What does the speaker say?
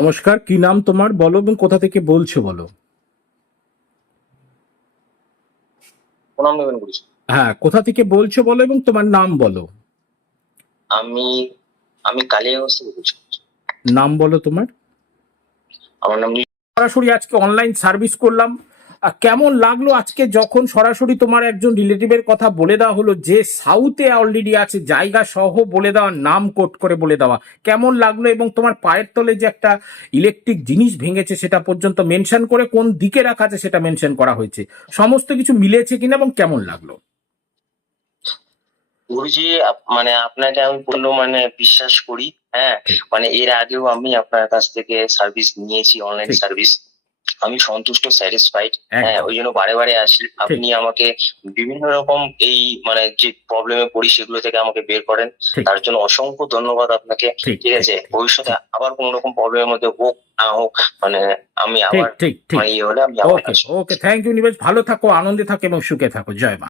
নমস্কার কি নাম তোমার? বলো এবং কোথা থেকে বলছো বলো। প্রণাম হ্যাঁ কোথা থেকে বলছো বলো এবং তোমার নাম বলো। আমি আমি কালিয়াগঞ্জ থেকে বলছি। নাম বলো তোমার। আমার নাম সরাসরি আজকে অনলাইন সার্ভিস করলাম। কেমন লাগল আজকে যখন সরাসরি তোমার একজন রিলেটিভের কথা বলে দেওয়া হলো যে সাউথে অলরেডি আছে জায়গা সহ বলে দেওয়া নাম কোট করে বলে দেওয়া। কেমন লাগল এবং তোমার পায়ের তলে যে একটা ইলেকট্রিক জিনিস ভেঙেছে সেটা পর্যন্ত মেনশন করে কোন দিকে রাখা আছে সেটা মেনশন করা হয়েছে। সমস্ত কিছু মিলেছে কিনা এবং কেমন লাগল? গুরুজি মানে আপনাকে আমি বলল মানে বিশ্বাস করি হ্যাঁ? মানে এর আগেও আমি আপনার কাছ থেকে সার্ভিস নিয়েছি অনলাইন সার্ভিস আমি সন্তুষ্ট স্যাটিসফাইড হ্যাঁ ওই জন্য বারে বারে আসি। আপনি আমাকে বিভিন্ন রকম এই মানে যে প্রবলেমে পড়ি সেগুলো থেকে আমাকে বের করেন। তার জন্য অসংখ্য ধন্যবাদ আপনাকে। ঠিক আছে ভবিষ্যতে আবার কোন রকম প্রবলেমের মধ্যে হোক না হোক মানে আমি আবার ঠিক ঠিক। ওকে ওকে থ্যাংক ইউ নিবেশ ভালো থাকো আনন্দে থাকো এবং সুখে থাকো। জয় মা।